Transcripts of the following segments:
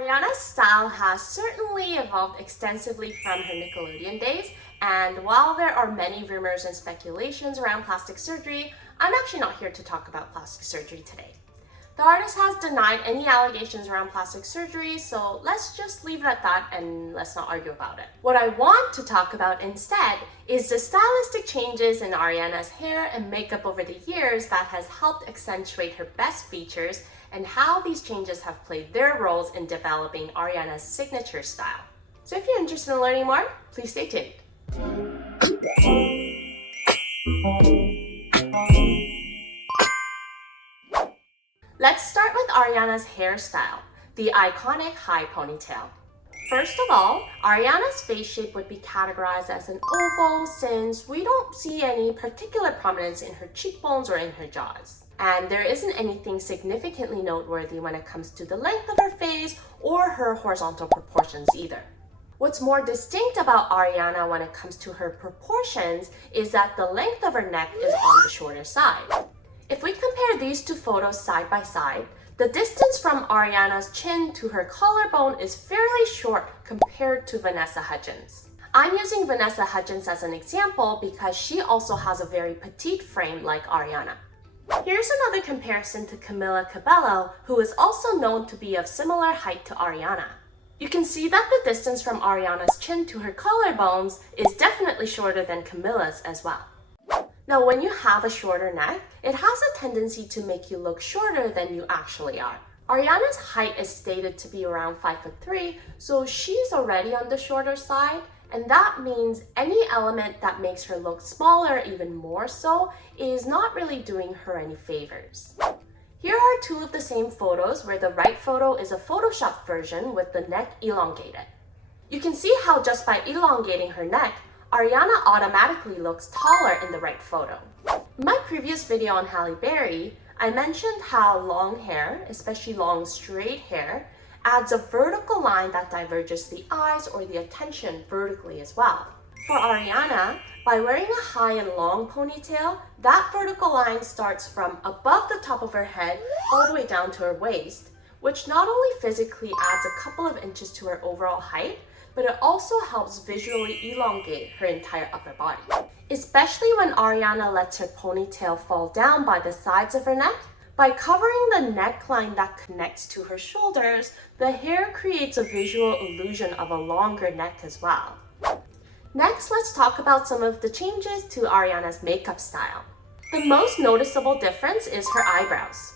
Ariana's style has certainly evolved extensively from her Nickelodeon days, and while there are many rumors and speculations around plastic surgery, I'm actually not here to talk about plastic surgery today. The artist has denied any allegations around plastic surgery, so let's just leave it at that and let's not argue about it. What I want to talk about instead is the stylistic changes in Ariana's hair and makeup over the years that has helped accentuate her best features and how these changes have played their roles in developing Ariana's signature style. So if you're interested in learning more, please stay tuned. Let's start with Ariana's hairstyle, the iconic high ponytail. First of all, Ariana's face shape would be categorized as an oval since we don't see any particular prominence in her cheekbones or in her jaws. And there isn't anything significantly noteworthy when it comes to the length of her face or her horizontal proportions either. What's more distinct about Ariana when it comes to her proportions is that the length of her neck is on the shorter side. If we compare these two photos side by side, the distance from Ariana's chin to her collarbone is fairly short compared to Vanessa Hudgens. I'm using Vanessa Hudgens as an example because she also has a very petite frame like Ariana. Here's another comparison to Camila Cabello, who is also known to be of similar height to Ariana. You can see that the distance from Ariana's chin to her collarbones is definitely shorter than Camila's as well. Now, when you have a shorter neck, it has a tendency to make you look shorter than you actually are. Ariana's height is stated to be around 5'3", so she's already on the shorter side, and that means any element that makes her look smaller even more so is not really doing her any favors. Here are two of the same photos where the right photo is a Photoshop version with the neck elongated. You can see how just by elongating her neck, Ariana automatically looks taller in the right photo. In my previous video on Halle Berry, I mentioned how long hair, especially long straight hair, adds a vertical line that diverges the eyes or the attention vertically as well. For Ariana, by wearing a high and long ponytail, that vertical line starts from above the top of her head all the way down to her waist, which not only physically adds a couple of inches to her overall height, but it also helps visually elongate her entire upper body. Especially when Ariana lets her ponytail fall down by the sides of her neck, by covering the neckline that connects to her shoulders, the hair creates a visual illusion of a longer neck as well. Next, let's talk about some of the changes to Ariana's makeup style. The most noticeable difference is her eyebrows.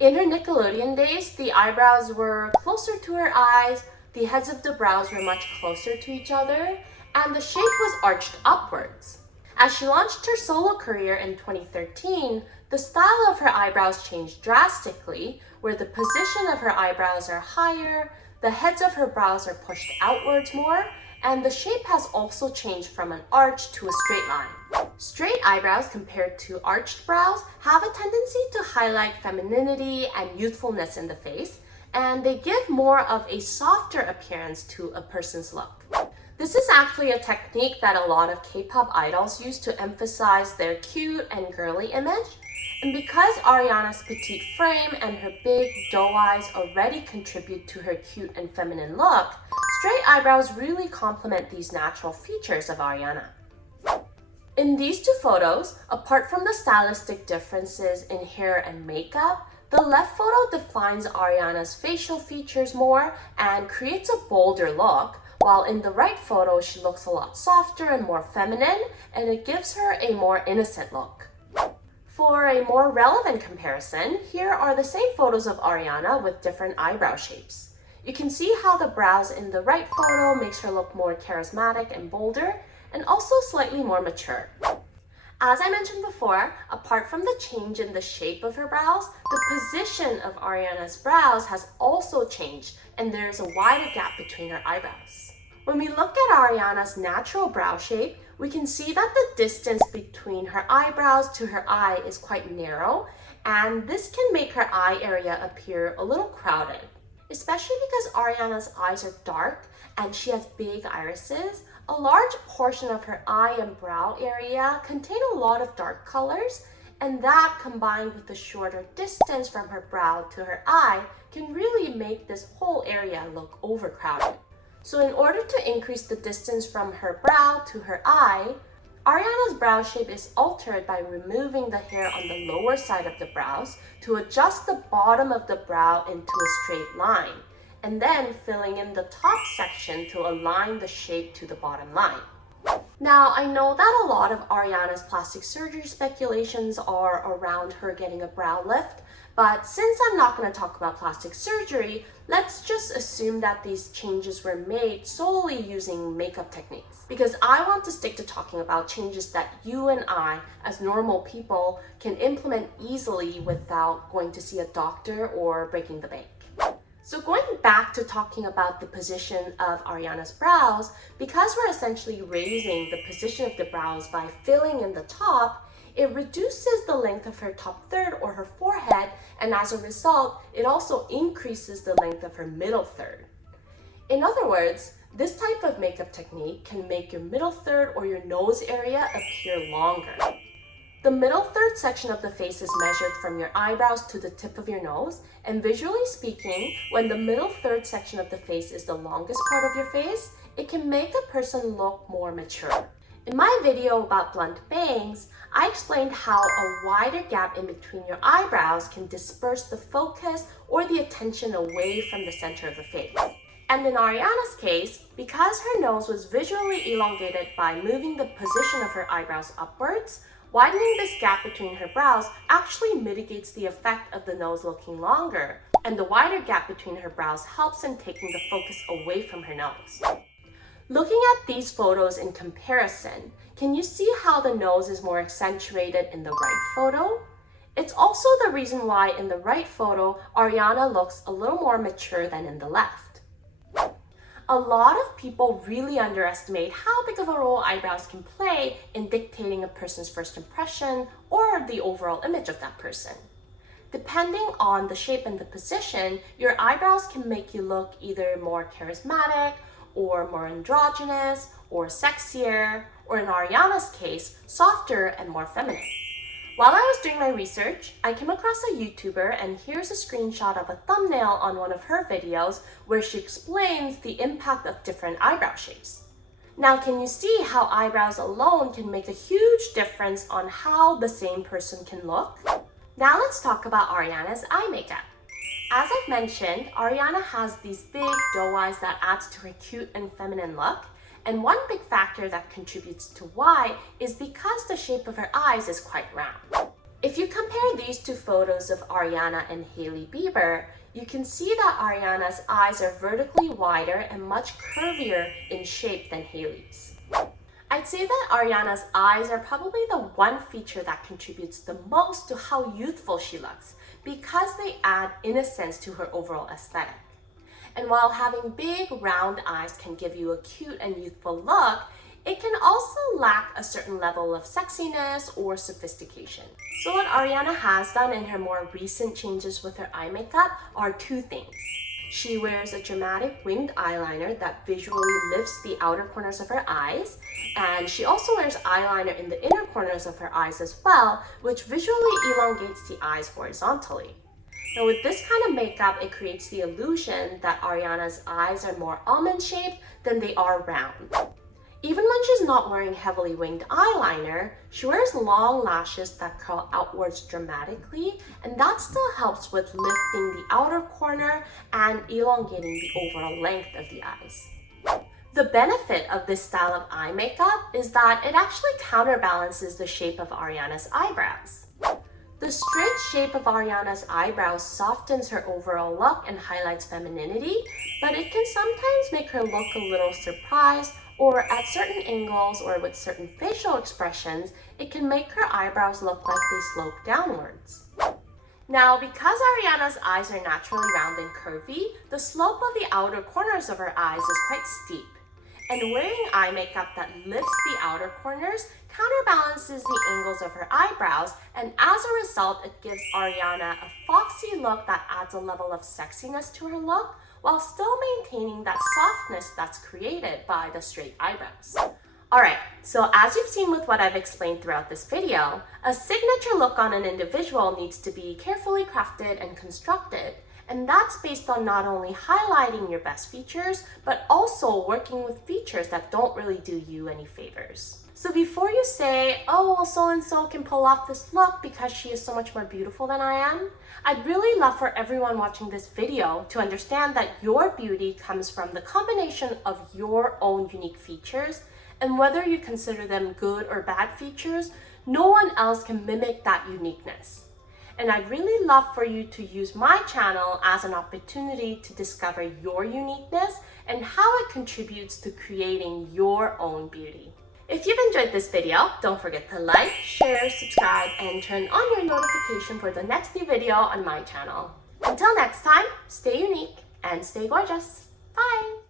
In her Nickelodeon days, the eyebrows were closer to her eyes, the heads of the brows were much closer to each other, and the shape was arched upwards. As she launched her solo career in 2013, the style of her eyebrows changed drastically, where the position of her eyebrows are higher, the heads of her brows are pushed outwards more, and the shape has also changed from an arch to a straight line. Straight eyebrows compared to arched brows have a tendency to highlight femininity and youthfulness in the face, and they give more of a softer appearance to a person's look. This is actually a technique that a lot of K-pop idols use to emphasize their cute and girly image. And because Ariana's petite frame and her big doe eyes already contribute to her cute and feminine look, straight eyebrows really complement these natural features of Ariana. In these two photos, apart from the stylistic differences in hair and makeup, the left photo defines Ariana's facial features more and creates a bolder look, while in the right photo, she looks a lot softer and more feminine, and it gives her a more innocent look. For a more relevant comparison, here are the same photos of Ariana with different eyebrow shapes. You can see how the brows in the right photo makes her look more charismatic and bolder, and also slightly more mature. As I mentioned before, apart from the change in the shape of her brows, the position of Ariana's brows has also changed, and there is a wider gap between her eyebrows. When we look at Ariana's natural brow shape, we can see that the distance between her eyebrows to her eye is quite narrow, and this can make her eye area appear a little crowded. Especially because Ariana's eyes are dark and she has big irises, a large portion of her eye and brow area contain a lot of dark colors, And that, combined with the shorter distance from her brow to her eye, can really make this whole area look overcrowded. So in order to increase the distance from her brow to her eye, Ariana's brow shape is altered by removing the hair on the lower side of the brows to adjust the bottom of the brow into a straight line, and then filling in the top section to align the shape to the bottom line. Now, I know that a lot of Ariana's plastic surgery speculations are around her getting a brow lift, but since I'm not going to talk about plastic surgery, let's just assume that these changes were made solely using makeup techniques. Because I want to stick to talking about changes that you and I, as normal people, can implement easily without going to see a doctor or breaking the bank. So going back to talking about the position of Ariana's brows, because we're essentially raising the position of the brows by filling in the top, it reduces the length of her top third or her forehead, and as a result, it also increases the length of her middle third. In other words, this type of makeup technique can make your middle third or your nose area appear longer. The middle third section of the face is measured from your eyebrows to the tip of your nose, and visually speaking, when the middle third section of the face is the longest part of your face, it can make a person look more mature. In my video about blunt bangs, I explained how a wider gap in between your eyebrows can disperse the focus or the attention away from the center of the face. And in Ariana's case, because her nose was visually elongated by moving the position of her eyebrows upwards, widening this gap between her brows actually mitigates the effect of the nose looking longer, and the wider gap between her brows helps in taking the focus away from her nose. Looking at these photos in comparison, can you see how the nose is more accentuated in the right photo? It's also the reason why in the right photo, Ariana looks a little more mature than in the left. A lot of people really underestimate how big of a role eyebrows can play in dictating a person's first impression or the overall image of that person. Depending on the shape and the position, your eyebrows can make you look either more charismatic or more androgynous or sexier, or in Ariana's case, softer and more feminine. While I was doing my research, I came across a YouTuber, and here's a screenshot of a thumbnail on one of her videos where she explains the impact of different eyebrow shapes. Now, can you see how eyebrows alone can make a huge difference on how the same person can look? Now let's talk about Ariana's eye makeup. As I've mentioned, Ariana has these big doe eyes that adds to her cute and feminine look. And one big factor that contributes to why is because the shape of her eyes is quite round. If you compare these two photos of Ariana and Hailey Bieber, you can see that Ariana's eyes are vertically wider and much curvier in shape than Hailey's. I'd say that Ariana's eyes are probably the one feature that contributes the most to how youthful she looks, because they add innocence to her overall aesthetic. And while having big, round eyes can give you a cute and youthful look, it can also lack a certain level of sexiness or sophistication. So what Ariana has done in her more recent changes with her eye makeup are two things. She wears a dramatic winged eyeliner that visually lifts the outer corners of her eyes, and she also wears eyeliner in the inner corners of her eyes as well, which visually elongates the eyes horizontally. Now with this kind of makeup, it creates the illusion that Ariana's eyes are more almond-shaped than they are round. Even when she's not wearing heavily winged eyeliner, she wears long lashes that curl outwards dramatically, and that still helps with lifting the outer corner and elongating the overall length of the eyes. The benefit of this style of eye makeup is that it actually counterbalances the shape of Ariana's eyebrows. The straight shape of Ariana's eyebrows softens her overall look and highlights femininity, but it can sometimes make her look a little surprised, or at certain angles or with certain facial expressions, it can make her eyebrows look like they slope downwards. Now, because Ariana's eyes are naturally round and curvy, the slope of the outer corners of her eyes is quite steep. And wearing eye makeup that lifts the outer corners counterbalances the angles of her eyebrows, and as a result, it gives Ariana a foxy look that adds a level of sexiness to her look, while still maintaining that softness that's created by the straight eyebrows. Alright, so as you've seen with what I've explained throughout this video, a signature look on an individual needs to be carefully crafted and constructed. And that's based on not only highlighting your best features, but also working with features that don't really do you any favors. So before you say, oh, well, so-and-so can pull off this look because she is so much more beautiful than I am, I'd really love for everyone watching this video to understand that your beauty comes from the combination of your own unique features, and whether you consider them good or bad features, no one else can mimic that uniqueness. And I'd really love for you to use my channel as an opportunity to discover your uniqueness and how it contributes to creating your own beauty. If you've enjoyed this video, don't forget to like, share, subscribe, and turn on your notification for the next new video on my channel. Until next time, stay unique and stay gorgeous. Bye!